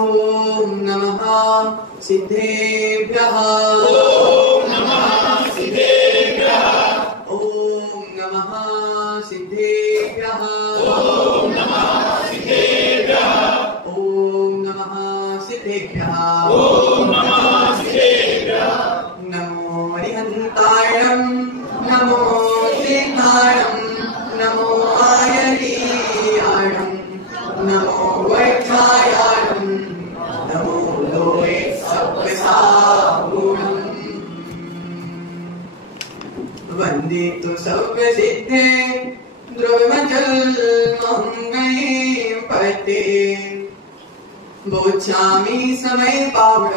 ओम नमः सिद्धेभ्यः। ओम नमः सिद्धेभ्यः। ओम नमः सिद्धेभ्यः। ओम नमः सिद्धेभ्यः। ओम नमः सिद्धेभ्यः। ओम नमः सिद्धेभ्यः। नमो हरिहन्तायं नमो सिद्धायं नमो आयरीयायं नमो वैद्यायं नमो लोके सव्यसागुणम्। वन्दे तु सव्यसिद्धे द्रव्यमजन्मङ्गये पते बोच्छामि समय पावड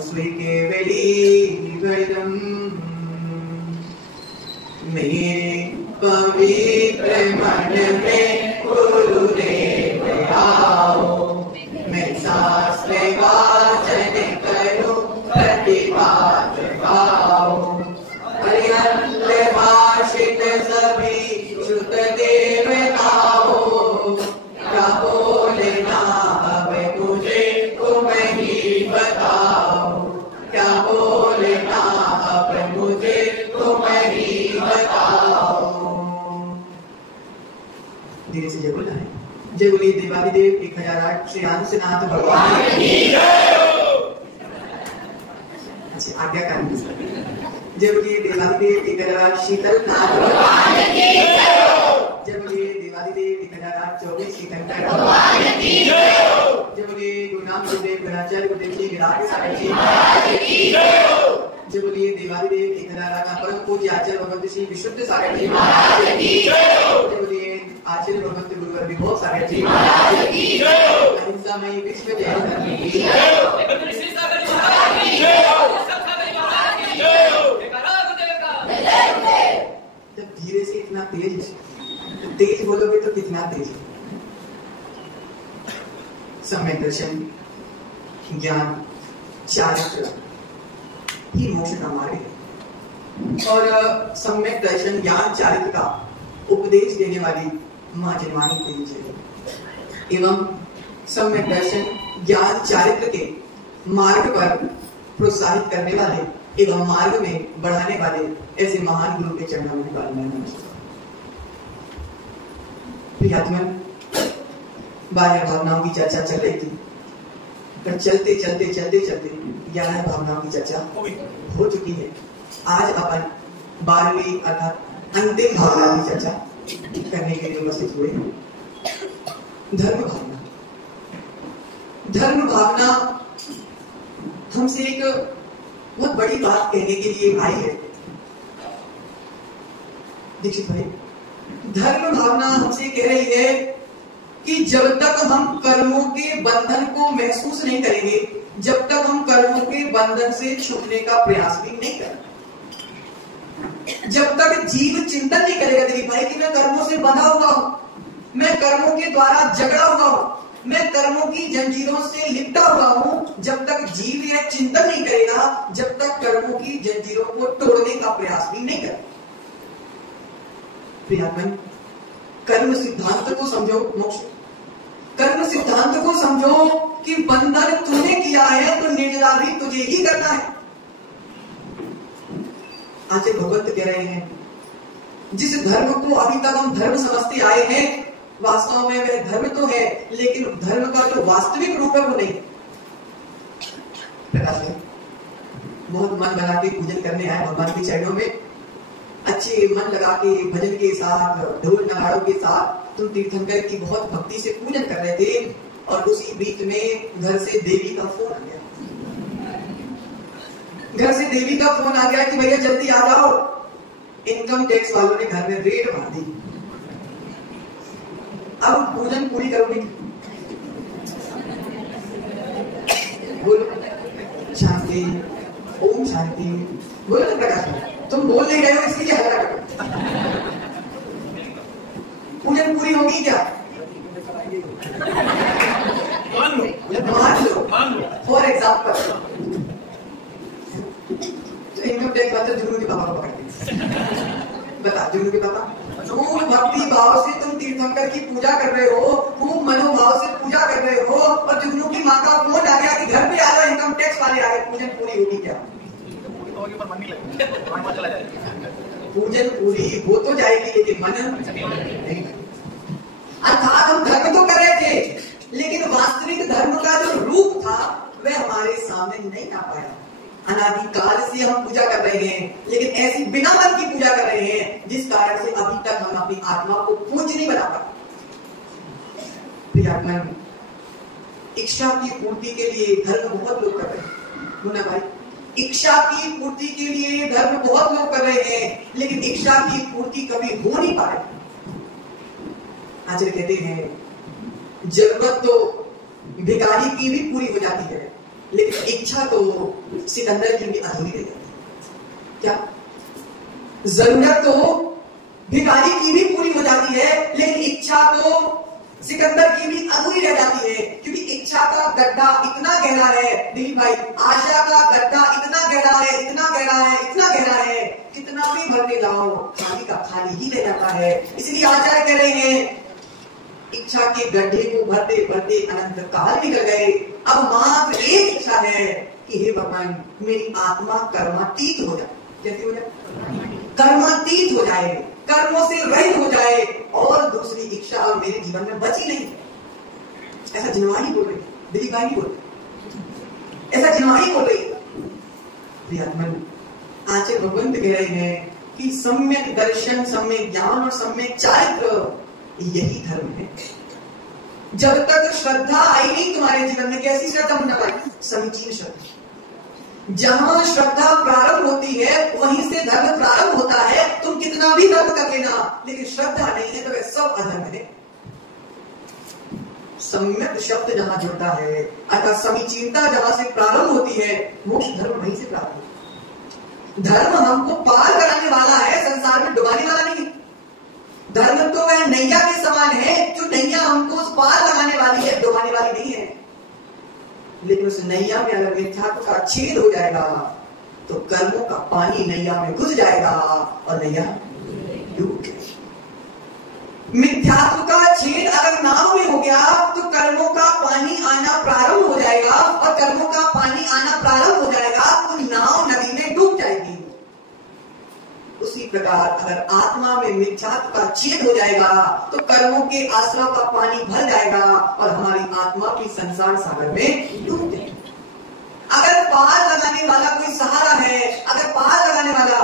स्वीके वेलीगलम। मेरे पवित्र मन में गुरुदेव आओ, मैं शास्त्र वाचन करूं प्रतिपाद गाओ। हरिहंत भाषित सभी श्रुत देवताओ, क्या बोलना अब मुझे तुम ही बताओ। क्या बोलना अब मुझे तुम ही बताओ। धीरे से जय बोलना है। जय बोलिए देवादिदेव 1008 श्री हंसनाथ भगवान की जय। अच्छा आज्ञा कर। जय बोलिए देवादिदेव 1008 शीतलनाथ भगवान की जय। जय बोलिए देवादिदेव 1008 24 शीतलनाथ भगवान की जय। जय बोलिए गुरुनाम गुरुदेव गणाचार्य गुरुदेव श्री विराट सागर जी महाराज की जय। जय बोलिए देवादिदेव 1008 का परम पूज्य आचार्य भगवत श्री विशुद्ध सागर जी महाराज की जय। जय बोलिए आचार्य भगवत गुरुवर विभव सागर जी महाराज की जय। अहिंसामय विश्व जय की जय। श्री सागर जी महाराज की जय। जब धीरे से इतना तेज बोलोगे तो कितना तेज। सम्यक दर्शन ज्ञान चारित्र ही मोक्ष का मार्ग है। और सम्यक दर्शन ज्ञान चारित्र का उपदेश देने वाली मां जन्मानी देवी जी एवं सम्यक दर्शन ज्ञान चारित्र के मार्ग पर प्रोत्साहित करने वाले एवं मार्ग में बढ़ाने वाले ऐसे महान गुरु के चरणों में प्रियात्मन बाह्य भावनाओं की चर्चा चल रही थी। पर चलते 11 भावनाओं की चर्चा हो चुकी है। आज अपन 12वीं अर्थात अंतिम भावना की चर्चा करने के लिए उपस्थित हुए। धर्म भावना हमसे एक बहुत बड़ी बात कहने के लिए आई है। दीक्षित भाई, धर्म भावना हमसे कह रही है कि जब तक हम कर्मों के बंधन को महसूस नहीं करेंगे, जब तक हम कर्मों के बंधन से छूटने का प्रयास भी नहीं करेंगे, जब तक जीव चिंतन नहीं करेगा दिलीप भाई कि मैं कर्मों से बंधा हुआ हूं, मैं कर्मों के द्वारा जकड़ा हुआ हूं, मैं कर्मों की जंजीरों से लिपटा हुआ हूं, जब तक जीव यह चिंतन नहीं करेगा, जब तक कर्मों की जंजीरों को तोड़ने का प्रयास भी नहीं करेगा। प्रियात्मन, कर्म सिद्धांत को समझो। मोक्ष कर्म सिद्धांत को समझो कि बंधन तूने किया है तो निर्जरा भी तुझे ही करना है। आचार्य भगवत कह रहे हैं जिस धर्म को अभी तक हम धर्म समझते आए हैं, वास्तव में वह धर्म तो है, लेकिन धर्म का जो वास्तविक रूप है वो नहीं। प्रकाश है बहुत मन लगा के पूजन करने आए भगवान के चरणों में, अच्छे मन लगा के भजन के साथ ढोल नगाड़ों के साथ तुम तीर्थंकर की बहुत भक्ति से पूजन कर रहे थे, और उसी बीच में घर से देवी का फोन आ गया। घर से देवी का फोन आ गया कि भैया जल्दी आ जाओ, इनकम टैक्स वालों ने घर में रेड मार दी। अब पूजन पूरी करोगे? बोलो शांति, ओम शांति बोलो ना प्रकाश। तुम बोल नहीं रहे हो इसलिए हल्ला करो। पूजन पूरी होगी क्या? मान लो फॉर एग्जाम्पल तो इनकम टैक्स वाले जुनू के पापा को पकड़ते। बता जुनू के पापा खूब भक्ति भाव से तुम तीर्थंकर की पूजा कर रहे हो, खूब मनोभाव से पूजा कर और जुगनू की माँ का फोन आ गया कि घर पे आ जाओ, इनकम टैक्स वाले आ गए, पूजन पूरी होगी क्या? पूजन पूरी हो तो जाएगी लेकिन मन नहीं। अर्थात हम धर्म तो कर रहे थे, लेकिन वास्तविक धर्म का जो रूप था वह हमारे सामने नहीं आ पाया। अनादिकाल से हम पूजा कर रहे हैं, लेकिन ऐसी बिना मन की पूजा कर रहे हैं जिस कारण से अभी तक हम अपनी आत्मा को पूज्य नहीं बना पाते। इच्छा की पूर्ति के लिए धर्म बहुत लोग कर रहे हैं। मुन्ना भाई, इच्छा की पूर्ति के लिए धर्म बहुत लोग कर रहे हैं, लेकिन इच्छा की पूर्ति कभी हो नहीं पा रही। आचार्य कहते हैं जरूरत तो भिखारी की भी पूरी हो जाती है, लेकिन इच्छा तो सिकंदर की भी अधूरी रह जाती है। क्या जरूरत तो भिखारी की भी पूरी हो जाती है, लेकिन इच्छा तो सिकंदर की भी अधूरी रह जाती है, क्योंकि इच्छा का गड्ढा इतना गहरा है दिलीप भाई, आशा का गड्ढा इतना गहरा है, इतना गहरा है, इतना गहरा है, कितना भी भरने लाओ खाली का खाली ही रह जाता है। इसलिए आचार्य कह रहे हैं इच्छा के गड्ढे को भरते भरते अनंत काल निकल गए। अब मात्र एक इच्छा है कि हे भगवान मेरी आत्मा कर्मातीत हो जाए। कैसे हो जाए? कर्मातीत हो जाए, कर्मों से रहित हो जाए, और दूसरी इच्छा और मेरे जीवन में बची नहीं। ऐसा जिनवाणी बोल रही, दिलीप भाई बोल रही, ऐसा जिनवाणी बोल रही। आचार्य भगवंत कह रहे हैं कि सम्यक दर्शन, सम्यक ज्ञान और सम्यक चारित्र यही धर्म है। जब तक श्रद्धा आई नहीं तुम्हारे जीवन में, कैसी श्रद्धा होना पाई? समीचीन श्रद्धा। जहां श्रद्धा प्रारंभ होती है वहीं से धर्म प्रारंभ होता है। तुम कितना भी धर्म कर लेना, लेकिन श्रद्धा नहीं है तो वह सब अधर्म है। सम्यक शब्द जहां जुड़ता है, अर्थात समीचीनता जहां से प्रारंभ होती है, मोक्ष धर्म वहीं से प्राप्त होता है। धर्म हमको पार कराने वाला है, संसार में डुबाने वाला नहीं। धर्म तो वह नैया के समान है, जो नैया हमको उस पार लगाने वाली है, डुबाने वाली नहीं है। लेकिन उस नैया में अगर मिथ्यात्व का छेद हो जाएगा तो कर्मों का पानी नैया में घुस जाएगा और नैया डूब जाएगी। मिथ्यात्व का छेद अगर नाव में हो गया तो कर्मों का पानी आना प्रारंभ हो जाएगा, और कर्मों का पानी आना प्रारंभ हो जाएगा तो नाव नदी में डूब जाएगी। उसी प्रकार अगर आत्मा में मिथ्यात्व का छेद हो जाएगा तो कर्मों के आश्रम का पानी भर जाएगा और हमारी आत्मा भी संसार सागर में डूब जाएगी। अगर पार लगाने वाला कोई सहारा है, अगर पार लगाने वाला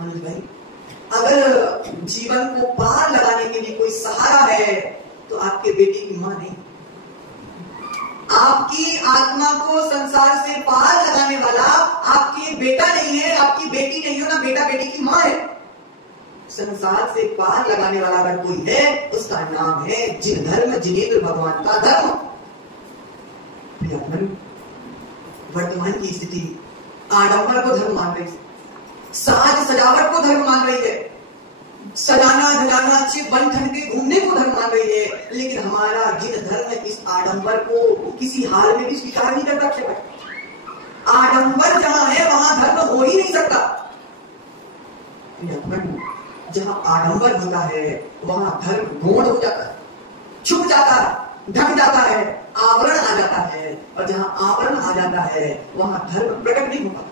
मनोज भाई, अगर जीवन को पार लगाने के लिए कोई सहारा है तो आपके बेटे की मां नहीं, आपकी आत्मा को संसार से पार लगाने वाला आपकी बेटा नहीं है, आपकी बेटी नहीं हो, ना बेटा बेटी की मां है। संसार से पार लगाने वाला अगर कोई है उसका नाम है जिन धर्म, जिनेंद्र भगवान का धर्म। वर्तमान की स्थिति आडंबर को धर्म मान रही है, साज सजावट को धर्म मान रही है, सजाना धजाना अच्छे बन ठन के घूमने को धर्म मान रही है, लेकिन हमारा जिन धर्म इस आडंबर को किसी हाल में भी स्वीकार नहीं करता। आडंबर जहां है वहां धर्म हो ही नहीं सकता। जहां आडंबर होता है वहां धर्म गौण हो जाता है, छुप जाता है, ढक जाता है, आवरण आ जाता है, और जहां आवरण आ जाता है वहां धर्म प्रकट नहीं होता।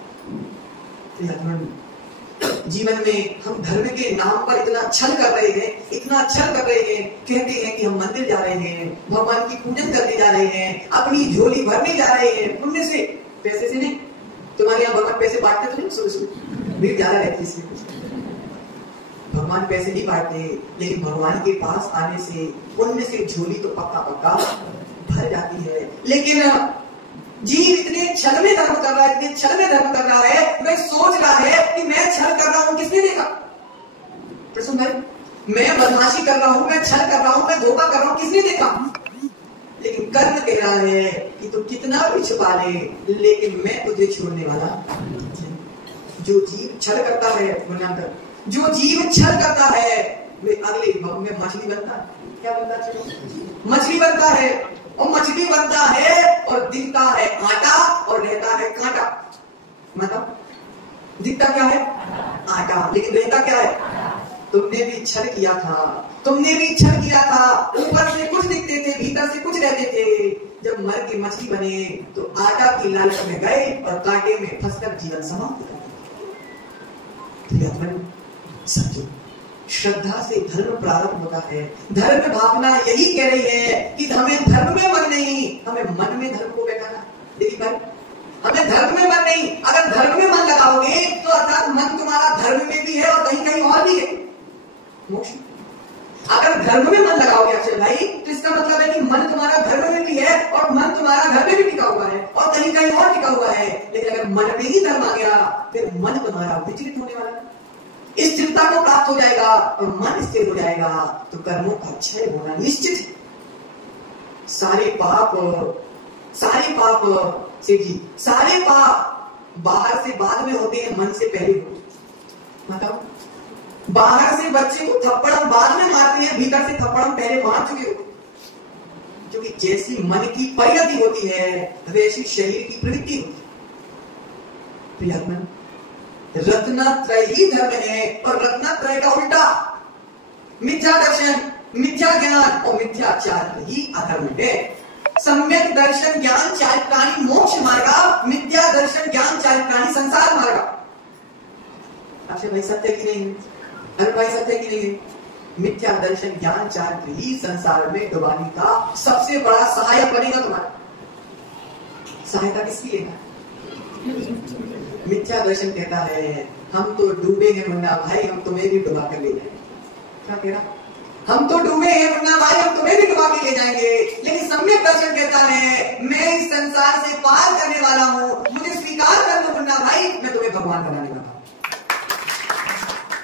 जीवन में हम धर्म के नाम पर इतना छल कर रहे हैं, इतना छल कर रहे हैं, कहते हैं कि हम मंदिर जा रहे हैं, भगवान की पूजन करने जा रहे हैं, अपनी झोली भरने जा रहे हैं, पुण्य से, पैसे से नहीं। तुम्हारे यहाँ भगवान पैसे बांटते तो नहीं, सुबह भीड़ ज्यादा रहती है, भगवान पैसे नहीं बांटते, लेकिन भगवान के पास आने से पुण्य से झोली तो पक्का पक्का भर जाती है। लेकिन जीव इतने छल में धर्म कर रहा है, इतने छल में धर्म कर रहा है, वह सोच रहा है कि मैं छल कर रहा हूं, किसने देखा? प्रसन्न भाई, मैं बदमाशी कर रहा हूं, मैं छल कर रहा हूं, मैं धोखा कर रहा हूं, किसने देखा? लेकिन कर्म कह रहा है कि तू कितना भी छुपा ले, लेकिन मैं तुझे छोड़ने वाला। जो जीव छल करता है, जो जीव छल करता है वे अगले भाव में मछली बनता है। क्या बनता है? मछली बनता है, और मछली बनता है और दिखता है आटा और रहता है कांटा। मतलब दिखता क्या है? आटा, लेकिन रहता क्या है? तुमने भी छल किया था, तुमने भी छल किया था। ऊपर से कुछ दिखते थे, भीतर से कुछ रहते थे। जब मर के मछली बने तो आटा की लालच में गए और कांटे में फंसकर जीवन समाप्त कर दिया। समझो, श्रद्धा से धर्म प्रारंभ होता है। धर्म भावना यही कह रही है कि हमें धर्म में मन नहीं, हमें मन में धर्म को बैठाना। देखिए भाई, हमें धर्म में मन नहीं। अगर धर्म में मन लगाओगे तो अर्थात मन तुम्हारा धर्म में भी है और कहीं कहीं और भी है मोक्ष। अगर धर्म में मन लगाओगे अक्षय भाई, तो इसका मतलब है कि मन तुम्हारा धर्म में भी है और मन तुम्हारा घर में भी टिका हुआ है और कहीं कहीं और टिका हुआ है। लेकिन अगर मन में ही धर्म आ गया, फिर मन तुम्हारा विचलित होने वाला है। इस स्थिरता को प्राप्त हो जाएगा और मन स्थिर हो जाएगा तो कर्मों का क्षय होना निश्चित है। सारे पाप से जी, सारे पाप बाहर से बाद में होते हैं, मन से पहले होते हैं। बताओ, बाहर से बच्चे को थप्पड़ हम बाद में मारते हैं, भीतर से थप्पड़ हम पहले मार चुके होते हैं। क्योंकि जैसी मन की परिणति होती है वैसी शरीर की प्रवृत्ति होती है। प्रियमन, रत्नत्रय ही धर्म है और रत्नत्रय का उल्टा मिथ्या दर्शन, मिथ्या ज्ञान और मिथ्याचार ही अधर्म है। सम्यक दर्शन ज्ञान चारित्राणी मोक्ष मार्गा, मिथ्या दर्शन ज्ञान चारित्राणी संसार मार्गा। अच्छा भाई, सत्य की नहीं? अरे भाई, सत्य की नहीं? मिथ्या दर्शन ज्ञान चारित्र ही संसार में डुबाने का सबसे बड़ा सहायक बनेगा। तुम्हारा सहायता किसकी है? मिथ्या दर्शन कहता है हम तो डूबे हैं मुन्ना भाई, हम तुम्हें भी डुबा कर ले जाएंगे। क्या कह रहा? हम तो डूबे हैं मुन्ना भाई, हम तुम्हें भी डुबा के ले जाएंगे। लेकिन सम्यक दर्शन कहता है मैं इस संसार से पार करने वाला हूं, मुझे स्वीकार कर लो मुन्ना भाई, मैं तुम्हें भगवान बनाने वाला हूं।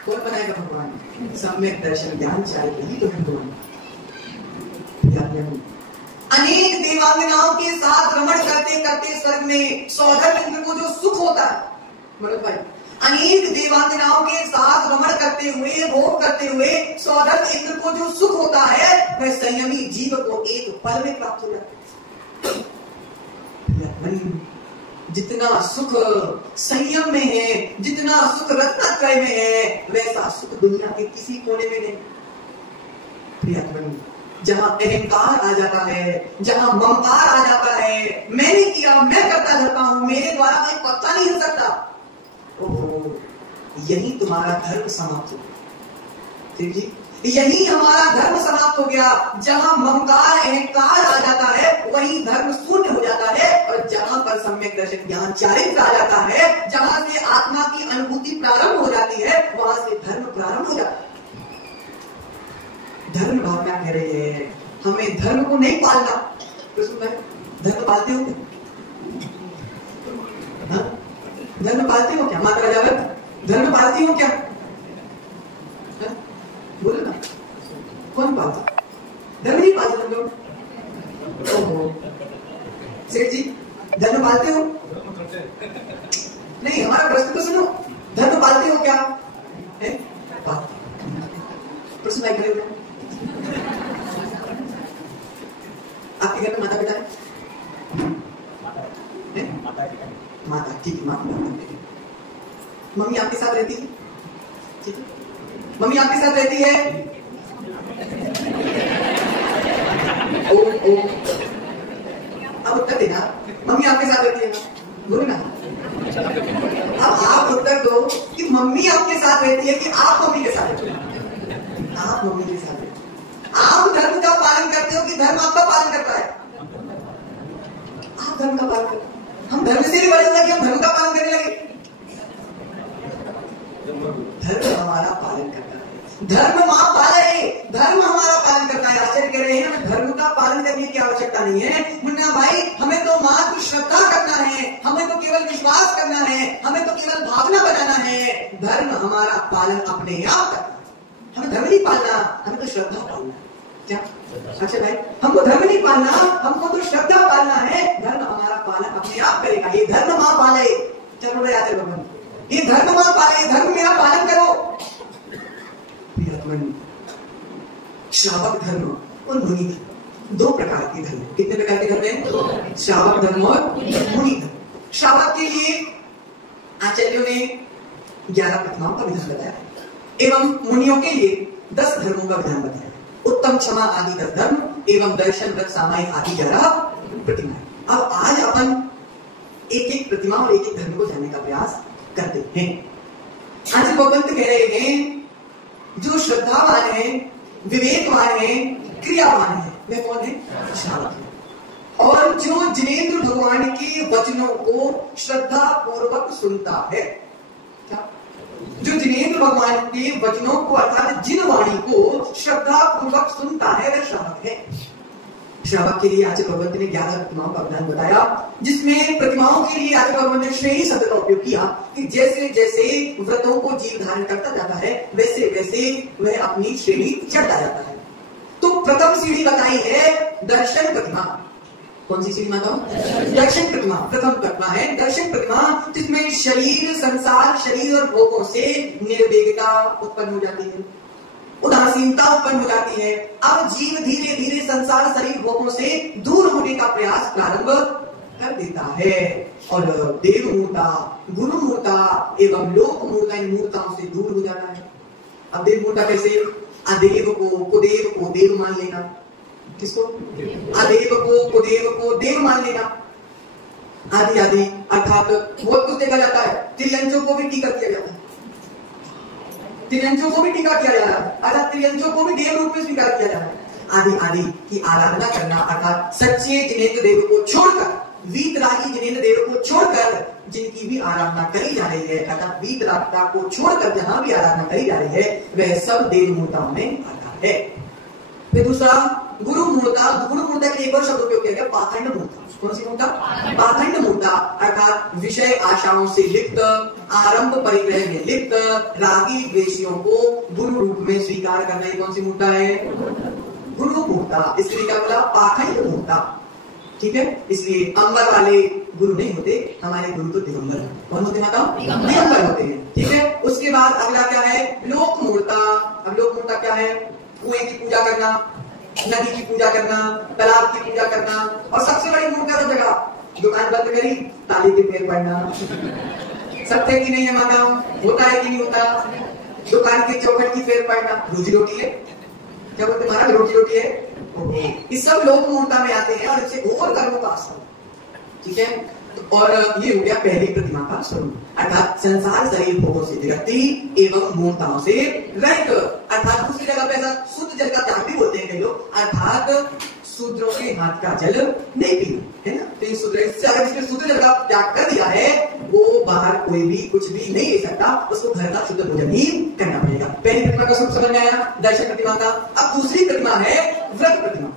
कौन बनाएगा भगवान? सम्यक दर्शन ज्ञान चाहिए ही तुम्हें भगवान। अनेक देवांगनाओं के साथ रमण करते करते स्वर्ग में सौधर इंद्र को जो सुख होता है, मतलब भाई, अनेक देवांगनाओं के साथ रमण करते हुए, भोग करते हुए सौधर इंद्र को जो सुख होता है वह संयमी जीव को एक पल में प्राप्त हो जाता है। जितना सुख संयम में है, जितना सुख रत्नत्रय में है, वैसा सुख दुनिया के किसी कोने में नहीं। प्रियतम, जहां अहंकार आ जाता है, जहां ममकार आ जाता है, मैंने किया, मैं करता रहता हूं, मेरे द्वारा कोई पत्ता नहीं हो सकता, ओहो, यही तुम्हारा धर्म समाप्त हो गया। ठीक जी, यही हमारा धर्म समाप्त हो गया। जहां ममकार अहंकार आ जाता है वही धर्म शून्य हो जाता है, और जहां पर सम्यक दर्शन ज्ञान चारित्र आ जाता है, जहां से आत्मा की अनुभूति प्रारंभ हो जाती है, वहां से धर्म प्रारंभ हो जाता है। धर्म भावना कह रही है हमें धर्म को नहीं पालना। तो धर्म पालते हो क्या? धर्म पालते हो क्या? माता राजा धर्म पालती हो क्या? बोलो ना, कौन पालता? धर्म नहीं पालते तुम लोग? सेठ जी, धर्म पालते हो? नहीं, हमारा प्रश्न तो सुनो, धर्म पालते हो क्या? प्रश्न भाई खड़े हो। आपके घर में माता पिता है? माता, ठीक है, मम्मी आपके साथ रहती है? ठीक है, मम्मी आपके साथ रहती है? ओ अब उत्तर देना, मम्मी आपके साथ रहती है? बोलो ना। अब आप उत्तर दो कि मम्मी आपके साथ रहती है कि आप मम्मी के साथ रहती है? आप मम्मी के साथ रहती है। आप धर्म का पालन करते हो कि धर्म आपका पालन करता है? आप धर्म का पालन करते हो। हम धर्म से भी बदलना कि हम धर्म का पालन करने लगे। धर्म हमारा पालन करता है, धर्म मां पाले, धर्म हमारा पालन करता है। आचार्य कह रहे हैं हमें धर्म का पालन करने की आवश्यकता नहीं है मुन्ना भाई, हमें तो मात्र श्रद्धा करना है, हमें तो केवल विश्वास करना है, हमें तो केवल भावना बनाना है। धर्म हमारा पालन अपने आप करता है। हमें धर्म नहीं पालना, हमें तो श्रद्धा पालना। क्या? अच्छा भाई, हमको धर्म नहीं पालना, हमको तो श्रद्धा पालना है। धर्म हमारा पालन अपने आप करेगा। ये धर्म मां पाले। चलो भाई, आते भगवान, ये धर्म मां पाले, धर्म मेरा पालन करो। श्रावक धर्म और मुनि धर्म, दो प्रकार के धर्म। कितने प्रकार के धर्म हैं? श्रावक धर्म और मुनि धर्म। श्रावक के लिए आचार्यों ने 11 प्रतिमाओं का विधान बताया। एवं मुनियों के लिए 10 धर्मों का विधान बताया। उत्तम क्षमा आदि 10 धर्म एवं दर्शन व्रत सामायिक आदि 11 प्रतिमाएं। अब आज अपन एक एक प्रतिमा और एक एक धर्म को जानने का प्रयास करते हैं। आज भगवंत कह रहे हैं जो श्रद्धावान है, विवेकवान है, क्रियावान है, वह कौन है? श्रावक है। और जो जिनेंद्र भगवान के वचनों को श्रद्धा पूर्वक सुनता है, क्या? जो जिनेंद्र भगवान के वचनों को अर्थात जिन वाणी को श्रद्धा पूर्वक सुनता है वह श्रावक है। श्रावक के लिए आज भगवंत ने 11 प्रतिमाओं का विधान बताया, जिसमें प्रतिमाओं के लिए आज भगवंत ने श्रेणी शब्द का उपयोग किया कि जैसे जैसे व्रतों को जीव धारण करता जाता है वैसे वैसे वह अपनी श्रेणी चढ़ता जाता है। तो प्रथम सीढ़ी बताई है दर्शन प्रतिमा। कौन सी सीढ़ी माता? दर्शन प्रतिमा। प्रथम प्रतिमा है दर्शन प्रतिमा, जिसमें शरीर, संसार, शरीर और भोगों से निर्वेगता उत्पन्न हो जाती है, उदासीनता उत्पन्न हो जाती है। अब जीव धीरे धीरे संसार, शरीर, भोगों से दूर होने का प्रयास प्रारंभ कर देता है और देव मूर्ता, गुरु मूर्ता एवं लोक मूर्ता इन मूर्ताओं से दूर हो जाता है। अब देव मूर्ता कैसे? अदेव को कुदेव को देव मान लेना। किसको? अदेव को कुदेव को देव मान लेना। आदि आदि अर्थात बहुत कुछ देखा जाता है। त्रियंचों को भी टीका किया जाता है, त्रियंचों को भी टीका किया जा रहा है, अर्थात त्रियंचों को भी देव रूप में स्वीकार किया जा रहा है। आदि आदि की आराधना करना अर्थात सच्चे जिनेंद्र देव को छोड़कर, वीतरागी जिनेंद्र देव को छोड़कर जिनकी भी आराधना करी जा रही है, अर्थात वीतरागता को छोड़कर जहां भी आराधना करी जा रही है वह सब देव मूर्ताओं में आता है। फिर दूसरा गुरु मूर्ता। गुरु मूर्ता के एक और शब्द उपयोग किया गया, पाखंड मूर्ता। कौन सी मूर्ता? पाखंड मूर्ता अर्थात विषय आशाओं से लिप्त, आरंभ परिग्रह में लिप्त रागी द्वेषियों को गुरु रूप में स्वीकार करना। ये कौन सी मूर्ता है? गुरु मूर्ता। इसलिए क्या बोला? पाखंड मूर्ता। ठीक है, इसलिए अंबर वाले गुरु नहीं होते, हमारे गुरु तो दिगंबर। कौन होते माता? दिगंबर होते हैं। ठीक है, उसके बाद अगला क्या है? लोक मूर्ता। अब लोक मूर्ता क्या है? कुएं की पूजा करना, नदी की पूजा करना, तालाब की पूजा करना, और सबसे बड़ी मूर्खता तो जगह दुकान बंद करी, ताली के पैर पड़ना। सत्य की नहीं है माता? होता है कि नहीं होता? दुकान के चौखट की पैर पड़ना रोजी रोटी है। क्या बोलते महाराज? रोजी रोटी है। इस सब लोक मूर्ता में आते हैं और इससे और कर्मों का असर। ठीक है, और ये हो गया पहली प्रतिमा का स्वरूप अर्थात संसार, शरीर, भोगों से विरक्ति एवं मूर्ताओं से रहित। अर्थात दूसरी जगह पे ऐसा शुद्ध जल का त्याग भी बोलते हैं कई लोग, अर्थात शूद्रों के हाथ का जल नहीं पीना, है ना। तो शुद्ध जल का त्याग कर दिया है, वो बाहर कोई भी कुछ भी नहीं ले सकता, उसको घर का शुद्ध भोजन ही करना पड़ेगा। पहली प्रतिमा का स्वरूप समझ में आया, दर्शन प्रतिमा का। अब दूसरी प्रतिमा है व्रत प्रतिमा।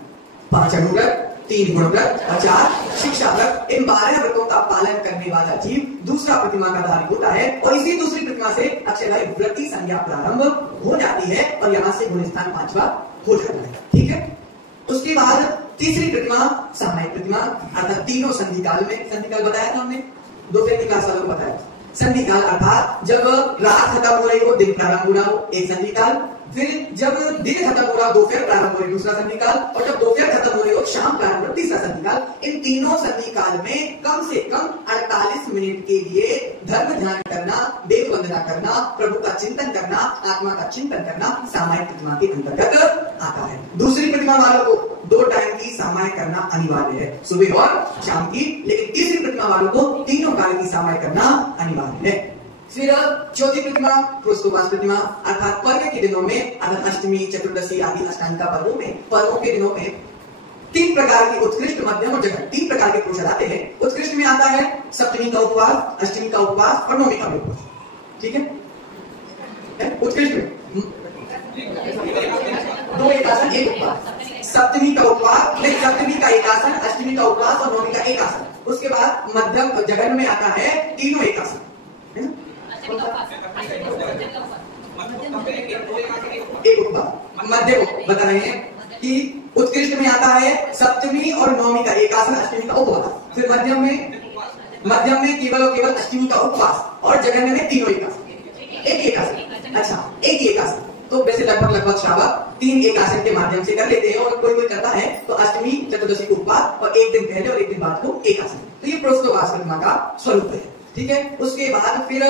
5 अनुव्रत, 3 गुणव्रत और 4 शिक्षा व्रत। इन 12 व्रतों का पालन करने वाला जीव दूसरा प्रतिमा का धारी होता है और इसी दूसरी प्रतिमा से अक्षय व्रती संज्ञा प्रारंभ हो जाती है और यहाँ से गुण स्थान 5वां हो जाता है। ठीक है, उसके बाद तीसरी प्रतिमा सामायिक प्रतिमा अर्थात तीनों संधि काल में। संधि काल बताया था हमने, 2 संधि काल सब बताया। संधि काल अर्थात जब रात खत्म हो रही हो, दिन प्रारंभ हो रहा हो, एक संधि काल। फिर जब दिन खत्म हो रहा, दोपहर प्रारंभ हो रही, दूसरा संधि काल। और जब दोपहर खत्म हो रही हो, शाम प्रारंभ हो, तीसरा संधि काल। इन तीनों संधि काल में कम से कम 48 मिनट के लिए धर्म ध्यान करना, देव वंदना करना, प्रभु का चिंतन करना, आत्मा का चिंतन करना सामायिक प्रतिमा के अंतर्गत आता है। दूसरी प्रतिमा वालों को 2 टाइम की सामायिक करना अनिवार्य है, सुबह और शाम की। लेकिन तीसरी प्रतिमा वालों को तीनों काल की सामायिक करना अनिवार्य है। फिर चौथी प्रतिमा पुष्पोवास प्रतिमा अर्थात पर्व के दिनों में, अर्थात अष्टमी, चतुर्दशी आदि अष्टांगिका पर्वों में, पर्वों के दिनों में 3 प्रकार के उत्कृष्ट, मध्यम और जघन 3 प्रकार के पुरुष आते हैं। उत्कृष्ट में आता है सप्तमी का उपवास, अष्टमी का उपवास और नवमी का उपवास। ठीक है, उत्कृष्ट में 2 एकासन 1 उपवास। सप्तमी का उपवास नहीं, सप्तमी का एकासन, अष्टमी का उपवास और नवमी का एकासन। उसके बाद मध्यम जघन में आता है तीनों एकासन, है ना। एक उपवास मध्य बता रहे हैं कि उत्कृष्ट में आता है सप्तमी और नवमी का एकासन, अष्टमी का उपवास। फिर मध्यम में केवल और केवल अष्टमी का उपवास और जघन्य में तीनों एकासन, एक एकासन। अच्छा, एक एकासन तो वैसे लगभग श्रावक 3 एकासन के माध्यम से कर लेते हैं और कोई करता है तो अष्टमी, चतुर्दशी को उपवास और एक दिन पहले और एक दिन बाद को एकासन। तो ये पुष्पोवास प्रतिमा का स्वरूप है। ठीक है, उसके बाद फिर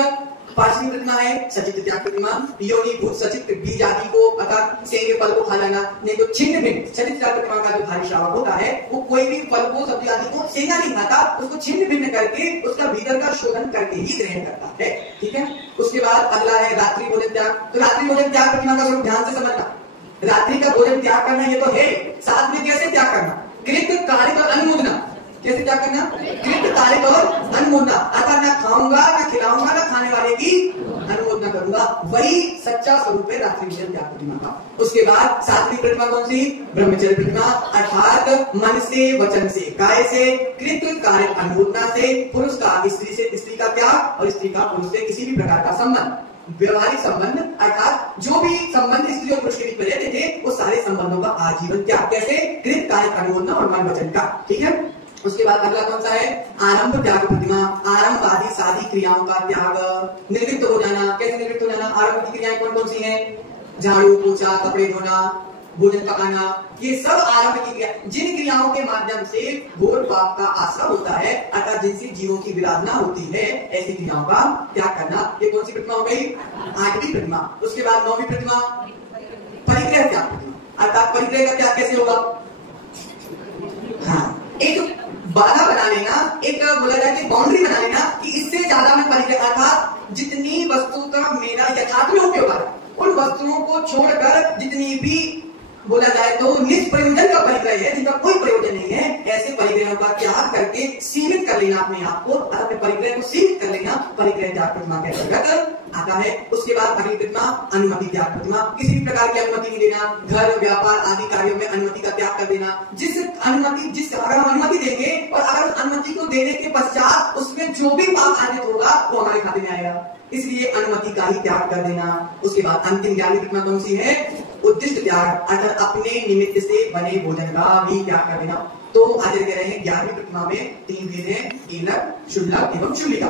पांचवी प्रतिमा है सचित त्याग प्रतिमा, योनि भूत सचित बीज आदि को अर्थात सेंगे फल को खा लेना, नहीं तो छिन्न भिन्न। सचित त्याग प्रतिमा का जो धारी श्रावक होता है वो कोई भी फल को सब्जी आदि को सेंगा नहीं खाता, उसको छिन्न भिन्न करके उसका भीतर का शोधन करके ही ग्रहण करता है। ठीक है। उसके बाद अगला है रात्रि भोजन त्याग। तो रात्रि भोजन त्याग प्रतिमा का स्वरूप ध्यान से समझना। रात्रि का भोजन त्याग करना ये तो है, साथ में कैसे त्याग करना, कृत कारिक और अनुमोदना। कैसे त्याग करना, कृत कारिक और अनुमोदना, अर्थात ना खाऊंगा ना खिलाऊंगा ना खाने वाले की अनुमोदना करूंगा, वही सच्चा स्वरूप है रात्रि भोजन त्याग प्रतिमा का। उसके बाद सातवीं प्रतिमा कौन सी, ब्रह्मचर्य प्रतिमा, अर्थात मन से वचन से काय से कृत कारिक अनुमोदना से पुरुष का स्त्री से, स्त्री का त्याग और स्त्री का पुरुष से किसी भी प्रकार का संबंध, व्यवहारिक संबंध अर्थात जो भी संबंध स्त्री और पुरुष के बीच में रहते थे वो सारे संबंधों का आजीवन त्याग, कैसे कृत कारिक अनुमोदना और मन वचन का। ठीक है। उसके बाद अगला कौन सा है, आरंभ त्याग प्रतिमा, आरंभ आदि सारी क्रियाओं का त्याग, निवृत्त हो जाना। कैसे निवृत्त हो जाना, आरंभ की क्रियाएं कौन कौन सी हैं, झाड़ू पोछा कपड़े धोना भोजन पकाना, ये सब आरंभ की क्रिया, जिन क्रियाओं के माध्यम से भोग पाप का आश्रय होता है अर्थात जिनसे जीवों की विराधना होती है, ऐसी क्रियाओं का त्याग करना। ये कौन सी प्रतिमा हो गई, आठवीं प्रतिमा। उसके बाद नौवीं प्रतिमा परिग्रह त्याग प्रतिमा, अर्थात परिग्रह का त्याग कैसे होगा, हाँ एक बाधा बना लेना, एक बोला जाए कि बाउंड्री बना लेना कि इससे ज्यादा मैं परिग्रह, अर्थात जितनी वस्तु का मेरा यथार्थ में उपयोग है उन वस्तुओं को छोड़कर जितनी भी बोला जाए तो निष्प्रयोजन का परिग्रह है, जिनका कोई प्रयोजन नहीं है, ऐसे परिग्रहों का त्याग करके सीमित कर लेना अपने आप को, अपने परिग्रह को सीमित कर लेना परिग्रह त्याग प्रतिमा के अंतर्गत आता है। उसके बाद अगली प्रतिमा अनुमति त्याग प्रतिमा, किसी भी प्रकार की अनुमति नहीं देना, घर व्यापार आदि कार्यों में अनुमति का त्याग कर देना। जिस अगर हम अनुमति देंगे और अगर उस अनुमति को देने के पश्चात उसमें जो भी पाप आदित होगा वो हमारे खाते में आएगा, इसलिए अनुमति का ही त्याग कर देना। उसके बाद अंतिम 11वीं प्रतिमा कौन सी है, उद्दिष्ट त्याग, अर्थात अपने निमित्त से बने भोजन का भी त्याग कर देना। तो आचार्य कह रहे हैं 11वीं प्रतिमा में 3 भेद हैं, ईलक, शुल्लक एवं चुल्लिका।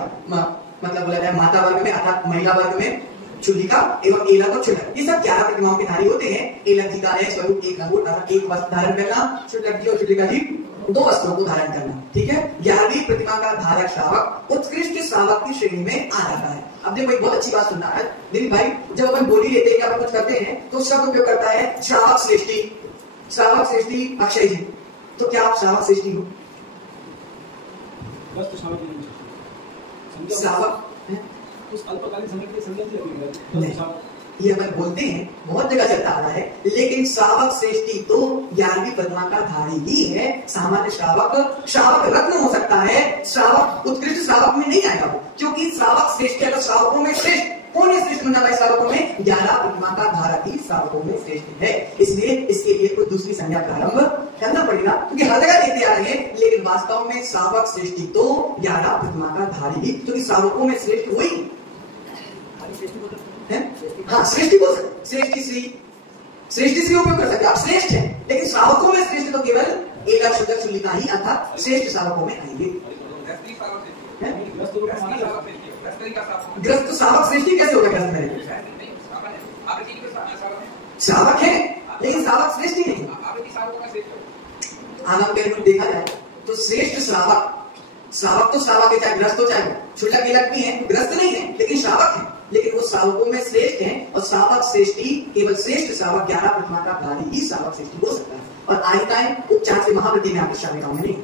मतलब बोला जाए माता वर्ग में अर्थात महिला वर्ग में चुल्लिका एवं ईलक और शुल्लक, ये सब 11 प्रतिमाओं के धारी होते हैं। ईलक जी का है स्वरूप एक अंगूर अर्थात एक वस्त्र धारण करना, शुल्लक जी और चुल्लिका जी 2 वस्त्रों को धारण करना। ठीक है। 11वीं प्रतिमा का धारक श्रावक उत्कृष्ट श्रावक की श्रेणी में आ जाता है। अब देखो एक बहुत अच्छी बात सुनना है दिलीप भाई, जब अपन बोली लेते हैं या कुछ करते हैं तो शब्द उपयोग करता है श्रावक श्रेष्ठी, श्रावक श्रेष्ठी अक्षय जी, तो क्या आप श्रावक श्रेष्ठी हो, श्रावक उस अल्पकालीन समय के संगत ये अपन बोलते हैं, बहुत जगह चलता आ रहा है, लेकिन श्रावक श्रेष्ठी तो 11वीं प्रतिमा का धारी ही है। सामान्य श्रावक, श्रावक रत्न हो सकता है, श्रावक उत्कृष्ट श्रावक में नहीं आएगा वो, क्योंकि श्रावक श्रेष्ठ अगर श्रावकों में श्रेष्ठ कौन है, श्रेष्ठ बना है श्रावकों में 11 प्रतिमा का धारक ही श्रावकों में श्रेष्ठ है, इसलिए इसके लिए कोई दूसरी संज्ञा प्रारंभ करना पड़ेगा, क्योंकि हर जगह देखते आ रहे हैं, लेकिन वास्तव में श्रावक श्रेष्ठी तो 11 प्रतिमा का धारी ही, क्योंकि श्रावकों में श्रेष्ठ वही हाँ श्रेष्ठी बोल सकते, श्रेष्ठी श्री उपयोग कर सकते आप, श्रेष्ठ है, लेकिन श्रावकों में श्रेष्ठ तो केवल ईलक शुल्लक चुल्लिका ही अर्थात श्रेष्ठ श्रावकों में आएंगे। ग्रस्त श्रावक श्रेष्ठी कैसे होगा, ग्रस्त में श्रावक है लेकिन श्रावक श्रेष्ठी नहीं। आगम के अनुरूप देखा जाए तो श्रेष्ठ श्रावक, श्रावक तो श्रावक है, चाहे ग्रस्त हो चाहे शुल्लक ईलक भी है, ग्रस्त नहीं है लेकिन श्रावक है, लेकिन वो श्रावकों में श्रेष्ठ हैं और श्रावक श्रेष्ठी केवल श्रेष्ठ श्रावक 11 प्रतिमा का धारी ही श्रावक श्रेष्ठी हो सकता है। और आहिताएं उपचार से महावृत्ति में आपके शामिल नहीं।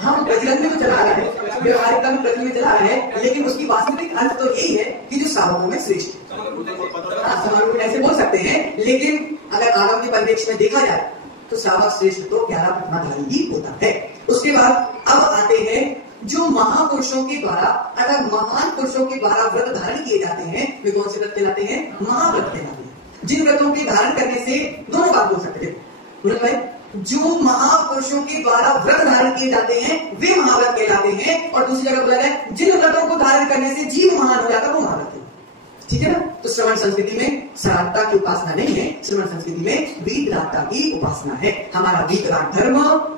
हाँ प्रचलन में तो चला रहा है, व्यवहारिकता में प्रचलन में चला रहा है, लेकिन उसकी वास्तविक अर्थ तो यही है कि जो श्रावकों में श्रेष्ठ, समान रूप ऐसे बोल सकते हैं, लेकिन अगर आगम के परिप्रेक्ष्य में देखा जाए तो श्रावक श्रेष्ठ तो 11 प्रतिमाधारी ही होता है। उसके बाद अब आते हैं जो महापुरुषों के द्वारा अर्थात महान पुरुषों के द्वारा व्रत धारण किए जाते हैं, वे कौन से व्रत कहलाते हैं, महाव्रत कहलाते हैं। जिन व्रतों के धारण करने से दोनों बात बोल सकते हैं, जो महापुरुषों के द्वारा व्रत धारण किए जाते हैं वे महाव्रत कहलाते हैं, और दूसरी जगह बोला जाए जिन व्रतों को धारण करने से जीव महान हो जाता है वो महाव्रत है। ठीक है ना। तो श्रवण संस्कृति में श्राद्धता की उपासना नहीं है, श्रवण संस्कृति में वीतरागता की उपासना है। हमारा वीतराग धर्म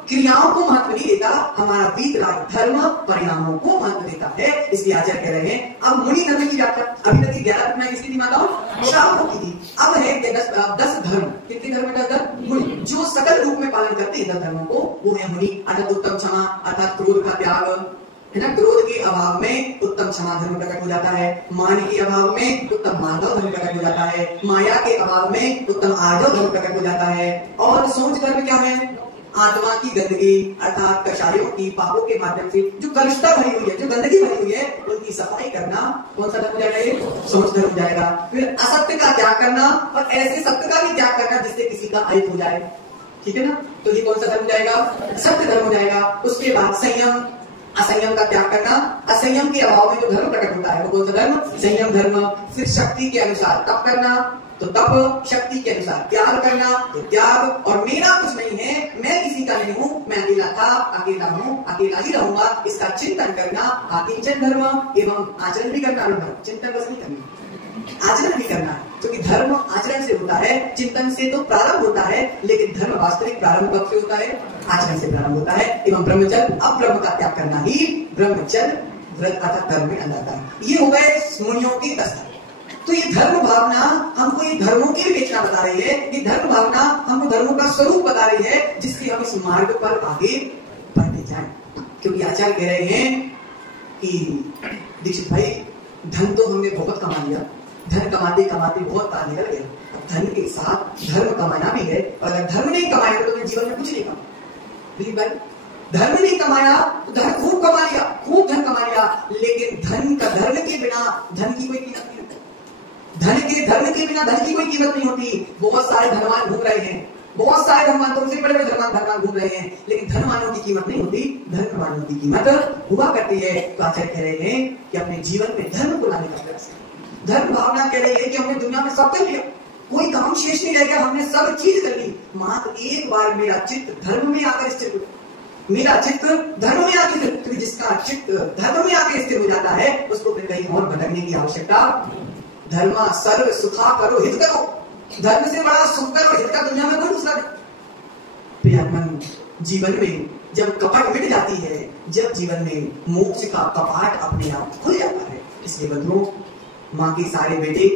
क्रियाओं को महत्व नहीं देता, हमारा वीतराग धर्म परिणामों को महत्व देता है। इसलिए आचार्य कह रहे हैं अब मुनि धर्म की व्याख्या, अभी तक 11 प्रतिमा किसकी थी माताओं, श्रावकों की थी। अब है 10 धर्म, कितने धर्म है, 10 मुनि, जो सकल रूप में पालन करते हैं 10 धर्मों को, वो है मुनि। अर्थात उत्तम क्षमा, अर्थात क्रोध का त्याग, है ना। क्रोध के अभाव में उत्तम क्षमा धर्म प्रकट हो जाता है, मान के अभाव में उत्तम माधव धर्म प्रकट हो जाता है, माया के अभाव में उत्तम आर्जव धर्म प्रकट हो जाता है। और सोच धर्म क्या है? आत्मा की गंदगी अर्थात कषायों की पापों के माध्यम से जो कलुषता भरी हुई है, जो गंदगी भरी हुई है, उनकी सफाई करना कौन सा धर्म हो जाएगा? ये सोच धर्म हो जाएगा। फिर असत्य का त्याग करना और ऐसे सत्य का भी त्याग करना जिससे किसी का अहित हो जाए, ठीक है ना। तो ये कौन सा धर्म हो जाएगा? सत्य धर्म हो जाएगा। उसके बाद संयम, असंयम का त्याग करना, असंयम के अभाव में जो धर्म प्रकट होता है वो कौन सा धर्म? संयम धर्म। फिर शक्ति के अनुसार तप करना, तो तप, शक्ति के अनुसार त्याग करना, तो त्याग। और मेरा कुछ नहीं है, मैं किसी का नहीं हूँ, मैं अकेला था, अकेला हूँ, अकेला ही रहूंगा, इसका चिंतन करना आकिंचन धर्म। एवं आचरण भी करना, चिंतन बस नहीं करना, आचरण भी करना, क्योंकि धर्म आचरण से होता है, चिंतन से तो प्रारंभ होता है, लेकिन धर्म वास्तविक प्रारंभ कब से होता है? आचरण से प्रारंभ होता है। एवं ब्रह्मचर्य, अब ब्रह्म का त्याग करना ही ब्रह्मचर्य व्रत अर्थात धर्म में अंदर आता है। ये हो गए मुनियों की 10। तो ये धर्म भावना हमको ये धर्मों की विवेचना बता रही है, ये धर्म भावना हमको धर्मों का स्वरूप बता रही है, जिससे हम इस मार्ग पर आगे बढ़ते जाएं। क्योंकि आचार्य कह रहे हैं कि दीक्षित भाई, धन तो हमने बहुत कमा लिया, धन कमाते कमाते बहुत पार निकल गया, धन के साथ धर्म कमाना भी है, और अगर धर्म नहीं कमाया तो जीवन में कुछ नहीं कमा। भाई धर्म नहीं कमाया तो धन खूब कमा लिया, खूब धन कमा लिया, लेकिन धन का धर्म के बिना धन की कोई कीमत नहीं होती। धर्म के बिना धन की कोई कीमत नहीं होती। बहुत सारे धनवान घूम रहे हैं, बहुत सारे धनवान, तुमसे बड़े बड़े धनवान घूम रहे हैं, लेकिन धनवानों की कीमत नहीं होती, धर्मवानों की कीमत हुआ करती है। तो आचार्य कह रहे हैं कि अपने जीवन में धर्म को लाने का प्रयास करें। धर्म भावना कह रही है कि हमने दुनिया में सब कर लिया, कोई काम शेष नहीं रह गया, हमने सब चीज कर ली, मात्र एक बार मेरा चित्त धर्म में आकर स्थिर हो, मेरा चित्त धर्म में आकर, क्योंकि जिसका चित्त धर्म में आकर स्थिर हो जाता है उसको फिर कहीं और भटकने की आवश्यकता। धर्मा सर्व सुखा करो हित करो, धर्म से बड़ा सुख करो हित का दुनिया में कोई दूसरा नहीं। प्रियमन, जीवन में जब कपट मिट जाती है, जब जीवन में मोक्ष का कपाट अपने आप खुल जाता है, इसलिए बंधुओं, माँ के सारे बेटे,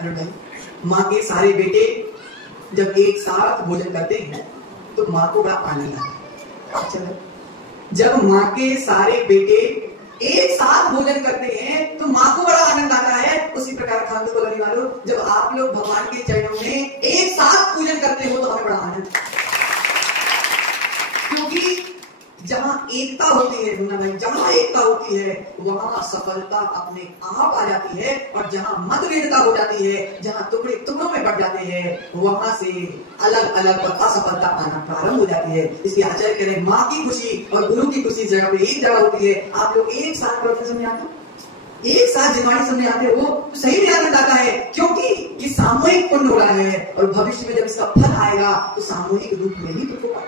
अरे भाई, माँ के सारे बेटे जब एक साथ भोजन करते हैं तो माँ को बड़ा आनंद आता है। जब माँ के सारे बेटे एक साथ भोजन करते हैं तो माँ को बड़ा आनंद आता है। उसी प्रकार खान को लगने वालों, जब आप लोग भगवान के चरणों में एक साथ पूजन करते हो तो हमें बड़ा आनंद, क्योंकि जहां एकता होती है मुन्ना भाई, जहां एकता होती है वहां सफलता अपने आप आ जाती है, और जहां मतभेदता हो जाती है, जहां टुकड़े टुकड़ों में बढ़ जाते हैं, वहां से अलग अलग और असफलता आना प्रारंभ हो जाती है। इसलिए आचार्य कह रहे हैं माँ की खुशी और गुरु की खुशी जगह पे एक जगह होती है। आप लोग एक साथ प्रवचन सुनने आते हो, एक साथ जिमानी सुनने आते हो तो सही में आनंद आता है, क्योंकि ये सामूहिक पुण्य हो रहा है, और भविष्य में जब इसका फल आएगा तो सामूहिक रूप में ही तो होगा,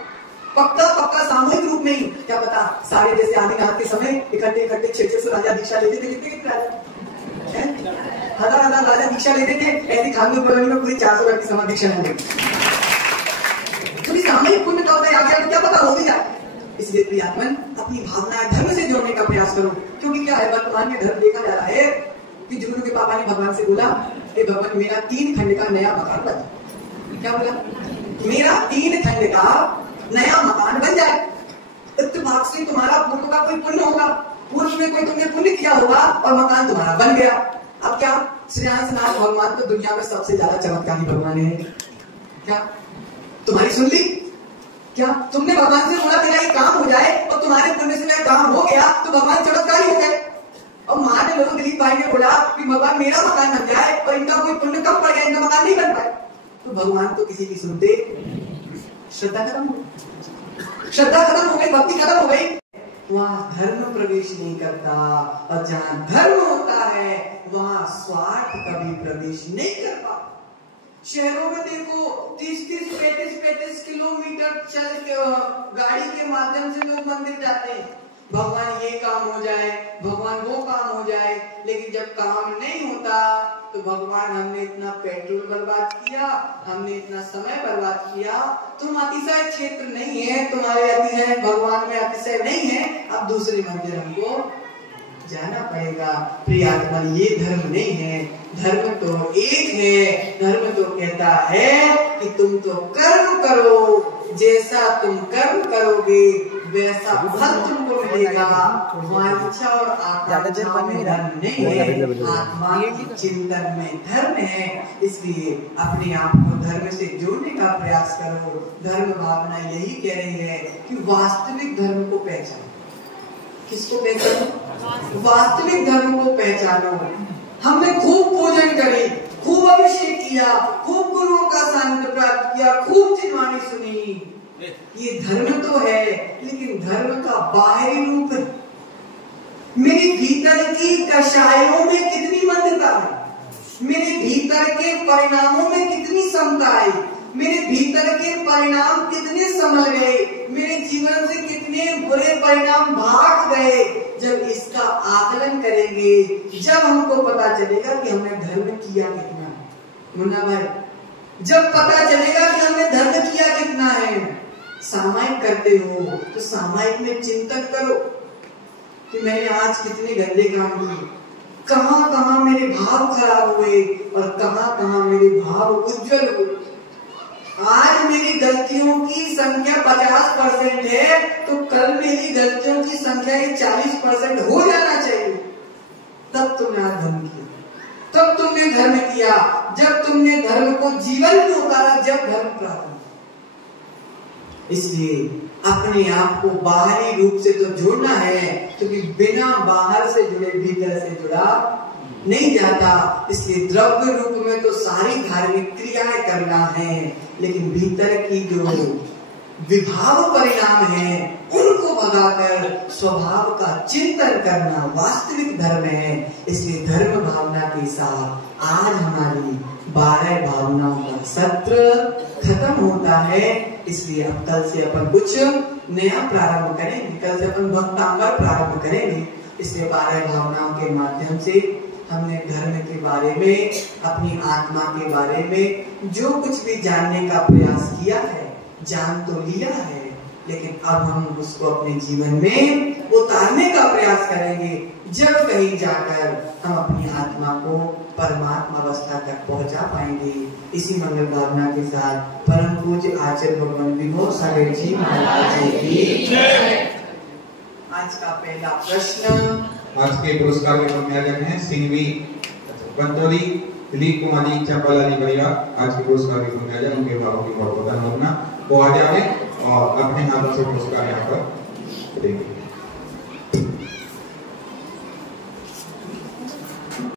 पक्का सामूहिक रूप में ही। क्या पता सारे जैसे आदिनाथ के समय इकट्ठे 600 राजा दीक्षा लेते थे, कितने राजा, 1000 राजा दीक्षा लेते थे, ऐसी खानपुर कॉलोनी में पूरी 400 की समाधि दीक्षा लेंगे। तो सामूहिक पुण्य का होता है, आगे क्या पता हो भी जाए। इसलिए प्रियात्मन, अपनी भावनाएं धर्म से जोड़ने का प्रयास करो, क्योंकि क्या है वर्तमान में धर्म देखा जा रहा है कि जुगनू के पापा ने भगवान से बोला, भगवान मेरा 3 खंड का नया मकान बन, क्या बोला, मेरा 3 खंड का नया मकान बन जाए, इत्तेफाक से तुम्हारा पूर्व का कोई पुण्य होगा, पूर्व में कोई तुमने पुण्य किया होगा और मकान तुम्हारा बन गया। अब क्या श्रीनाथ भगवान तो दुनिया में सबसे ज्यादा चमत्कारी भगवान है, क्या तुम्हारी सुन ली? क्या तुमने भगवान से बोला मेरा ये काम हो जाए और तुम्हारे पुण्य से मेरा काम हो गया तो भगवान चमत्कारी हो गए? और माँ ने लोगों दिलीप भाई ने बोला कि भगवान मेरा मकान बन जाए और इनका कोई पुण्य कम पड़ गया, इनका मकान नहीं बन पाए, तो भगवान तो किसी की सुनते, श्रद्धा खत्म हो गई, भक्ति खत्म हो गई, वहां धर्म प्रवेश नहीं करता, और जहां धर्म होता है वहां स्वार्थ कभी प्रवेश नहीं करता। शहरों में देखो 30-30, 35-35 किलोमीटर चल के गाड़ी के माध्यम से लोग मंदिर जाते हैं, भगवान ये काम हो जाए, भगवान वो काम हो जाए, लेकिन जब काम नहीं होता तो भगवान हमने इतना पेट्रोल बर्बाद किया, हमने इतना समय बर्बाद किया, तुम अतिशय क्षेत्र नहीं है, तुम्हारे अतिशय भगवान में अतिशय नहीं है, अब दूसरे मंदिर हमको जाना पड़ेगा। प्रियात्मन, ये धर्म नहीं है, धर्म तो एक है। धर्म तो कहता है कि तुम तो कर्म करो, जैसा तुम कर्म करोगे वैसा फल तुमको मिलेगा। वांछा और आकांक्षा में धर्म नहीं है, आत्मा के चिंतन में धर्म है। इसलिए अपने आप को धर्म से जोड़ने का प्रयास करो। धर्म भावना यही कह रही है कि वास्तविक धर्म को पहचानो। किसको पहचानो? वास्तविक धर्म को पहचानो। हमने खूब पूजन करी, खूब अभिषेक किया, खूब गुरुओं का सानिध्य प्राप्त किया, खूब चिन्हवाणी सुनी, ये धर्म तो है, लेकिन धर्म का बाहरी रूप मेरे भीतर की कषायों में कितनी मंदता है, मेरे भीतर के परिणामों में कितनी समता आई, मेरे भीतर के परिणाम कितने संभल गए, मेरे जीवन से कितने बुरे परिणाम भाग गए। जब इसका आकलन करेंगे, जब हमको पता चलेगा कि हमने धर्म किया कितना है, मुन्ना भाई, जब पता चलेगा कि हमने धर्म किया कितना है। सामायिक करते हो तो सामायिक में चिंतन करो कि मैंने आज कितने गंदे काम किए, कहां कहां मेरे भाव खराब हुए और कहां कहां मेरे भाव उज्जवल हुए। आज मेरी गलतियों की संख्या 50% है, तो कल मेरी गलतियों की संख्या 40% हो जाना चाहिए। तब तुमने आज धर्म किया, तब तुमने धर्म किया, जब तुमने धर्म को जीवन में उतारा, जब धर्म प्राप्त। इसलिए अपने आप को बाहरी रूप से तो जोड़ना है, क्योंकि बिना बाहर से जुड़े भीतर से जुड़ा नहीं जाता। इसलिए द्रव्य रूप में तो सारी धार्मिक क्रियाएं करना है, लेकिन भीतर की जो विभाव परिणाम है उनको भगाकर स्वभाव का चिंतन करना वास्तविक धर्म है। इसलिए धर्म भावना के साथ आज हमारी 12 भावनाओं का सत्र खत्म होता है। इसलिए अब कल से अपन कुछ नया प्रारंभ करेंगे, कल से अपन भक्तांबर प्रारंभ करेंगे। इसलिए 12 भावनाओं के माध्यम से हमने धर्म के बारे में, अपनी आत्मा के बारे में जो कुछ भी जानने का प्रयास किया है, जान तो लिया है, लेकिन अब हम उसको अपने जीवन में उतारने का प्रयास करेंगे। जब कहीं जाकर हम अपनी आत्मा को परमात्मा अवस्था तक पहुंचा पाएंगे। इसी मंगल भावना के साथ परम पूज्य आचार्य भगवान विनोद सागर जी महाराज की जय। आज का पहला प्रश्न। आज के पुरस्कार के प्रत्याशक हैं सिंघवी पंतोली दिलीप कुमारी चंपालानी परिवार। आज के पुरस्कार के प्रत्याशक उनके बाबू की बहुत बहुत धन्यवाद। वो आ जाए और अपने हाथों से पुरस्कार यहाँ पर देंगे।